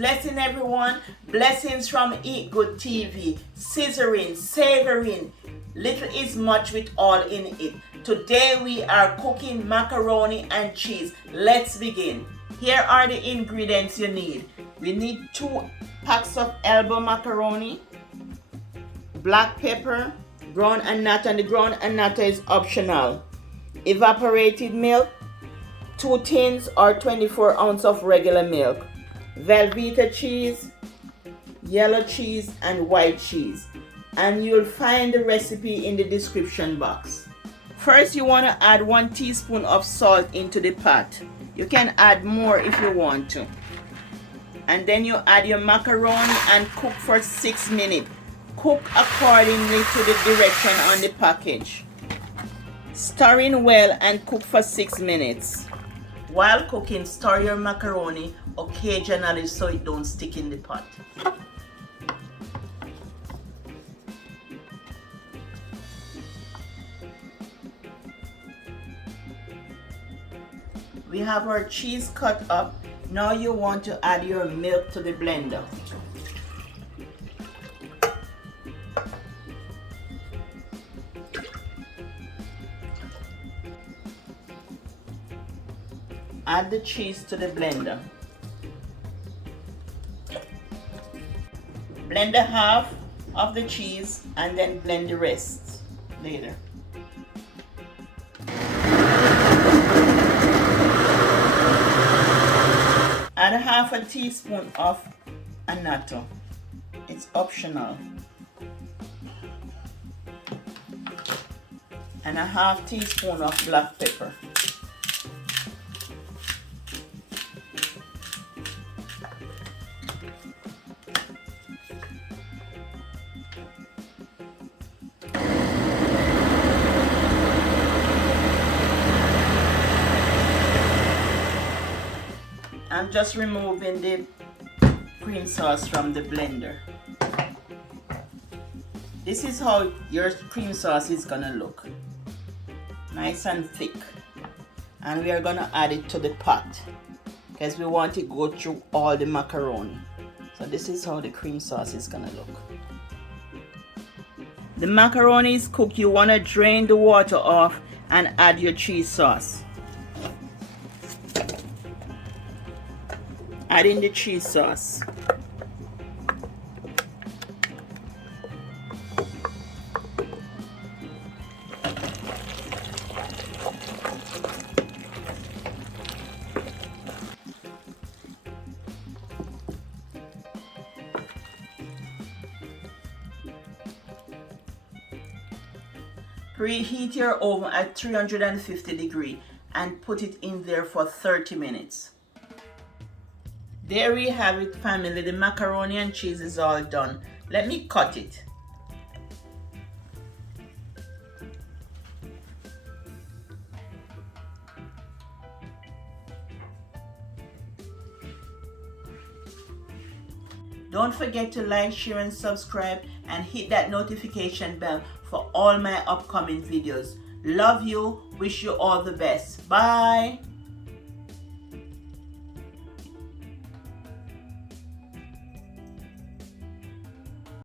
Blessing everyone. Blessings from Eat Good TV. Scissoring, savoring. Little is much with all in it. Today we are cooking macaroni and cheese. Let's begin. Here are the ingredients you need. We need 2 packs of elbow macaroni, black pepper, ground annatto, and the ground annatto is optional. Evaporated milk, 2 tins or 24 ounces of regular milk, Velveeta cheese, yellow cheese, and white cheese. And you'll find the recipe in the description box. First, you want to add 1 teaspoon of salt into the pot. You can add more if you want to. And then you add your macaroni and cook for 6 minutes. Cook accordingly to the direction on the package. Stir in well and cook for 6 minutes. While cooking, stir your macaroni occasionally so it don't stick in the pot. We have our cheese cut up. Now you want to add your milk to the blender. Add the cheese to the blender. Blend the half of the cheese and then blend the rest later. Add half a teaspoon of annatto. It's optional. And a half teaspoon of black pepper. I'm just removing the cream sauce from the blender. This is how your cream sauce is gonna look. Nice and thick. And we are gonna add it to the pot because we want to go through all the macaroni. So this is how the cream sauce is gonna look. The macaroni is cooked. You wanna drain the water off and add your cheese sauce. Add in the cheese sauce. Preheat your oven at 350 degrees and put it in there for 30 minutes. There we have it, family. The macaroni and cheese is all done. Let me cut it. Don't forget to like, share, and subscribe, and hit that notification bell for all my upcoming videos. Love you. Wish you all the best. Bye.